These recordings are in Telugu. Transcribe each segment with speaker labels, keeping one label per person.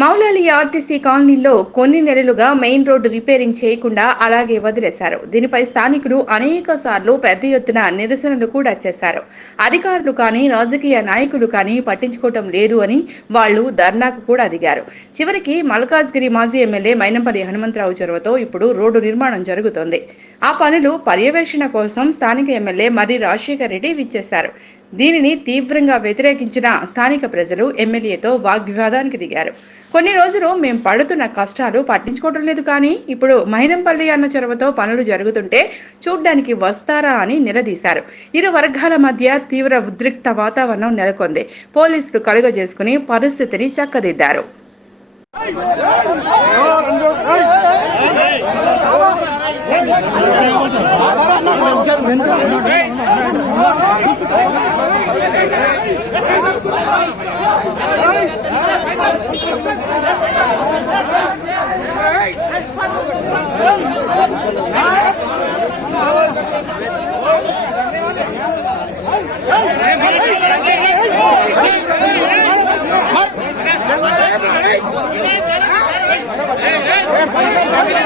Speaker 1: మౌలాలి ఆర్టీసీ కాలనీలో కొన్ని నెలలుగా మెయిన్ రోడ్డు రిపేరింగ్ చేయకుండా అలాగే వదిలేశారు. దీనిపై స్థానికులు అనేక సార్లు పెద్ద ఎత్తున నిరసనలు కూడా చేశారు. అధికారులు కానీ రాజకీయ నాయకులు కానీ పట్టించుకోవటం లేదు అని వాళ్ళు ధర్నాకు కూడా దిగారు. చివరికి మల్కాజ్గిరి మాజీ ఎమ్మెల్యే మైనంపల్లి హనుమంతరావు చొరవతో ఇప్పుడు రోడ్డు నిర్మాణం జరుగుతోంది. ఆ పనులు పర్యవేక్షణ కోసం స్థానిక ఎమ్మెల్యే మర్రి రాజశేఖర్ రెడ్డి విచ్చేశారు. దీనిని తీవ్రంగా వ్యతిరేకించిన స్థానిక ప్రజలు ఎమ్మెల్యేతో వాగ్వివాదానికి దిగారు. కొన్ని రోజులు మేము పడుతున్న కష్టాలు పట్టించుకోవడం లేదు కానీ ఇప్పుడు మహినంపల్లి అన్న చొరవతో పనులు జరుగుతుంటే చూడ్డానికి వస్తారా అని నిలదీశారు. ఇరు వర్గాల మధ్య తీవ్ర ఉద్రిక్త వాతావరణం నెలకొంది. పోలీసులు కలుగజేసుకుని పరిస్థితిని చక్కదిద్దారు.
Speaker 2: Hey, hey, hey.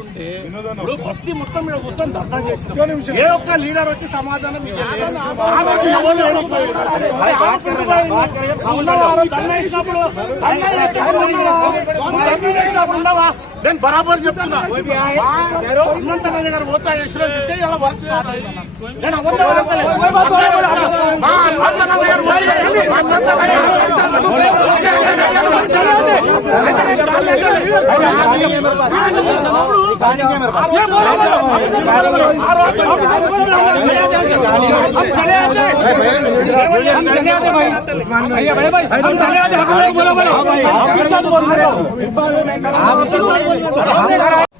Speaker 3: ఉంటే ఇప్పుడు బస్తీ మొత్తం మీద కూర్చొని ధర్నా చేసినాం ఏ ఒక్క లీడర్ వచ్చి సమాధానం? నేను బరాబర్ చెప్తున్నా హనుమంత రాజు గారు ఓతా ఇన్సూరెన్స్ ఇస్తే ఇలా వర్క్ స్టార్ట్ అయింది నేను అబద్ధం ఆడతలేదు. ఆ హనుమంత రాజు గారు ఓతా హనుమంత రాజు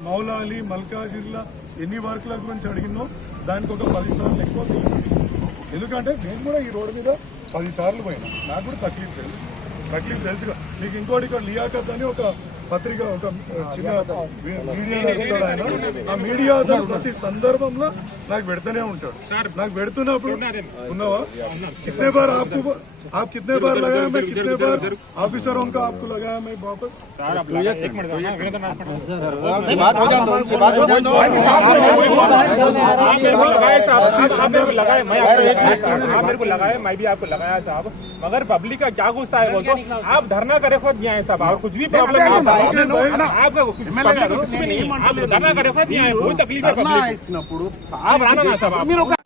Speaker 4: మౌలాలి మల్కాజిల్లా ఎన్ని వర్క్ల గురించి అడిగిందో దానికి ఒక పది సార్లు ఎక్కువ ఎందుకంటే మేము కూడా ఈ రోడ్డు మీద పది సార్లు పోయినా నాకు కూడా తక్లీఫ్ తెలుసు తక్లీఫ్ తెలుసు మీకు ఇంకోటి ఇక్కడ లియాఖత్ అని ఒక పత్రిక ఒక చిన్న మీడియా నడుపుతాడు ఆయన ఆ మీడియా అతను ప్రతి సందర్భంలో నాకు పెడుతూనే ఉంటాడు నాకు పెడుతున్నప్పుడు ఉన్నావా कितने बार आपको आप कितने बार लगाया मैं कितने बार ऑफिसरों का आपको लगाया मैं वापस
Speaker 5: आप मेरे को लगाए साहब आपको लगाया साहब। मगर पब्लिक का क्या गुस्सा है वो आप धरना करे खुद न्याय साहब और कुछ भी प्रॉब्लम नहीं आपका कुछ भी नहीं आप धरना करे खुद न्याय कोई तकलीफ़ है ना साहब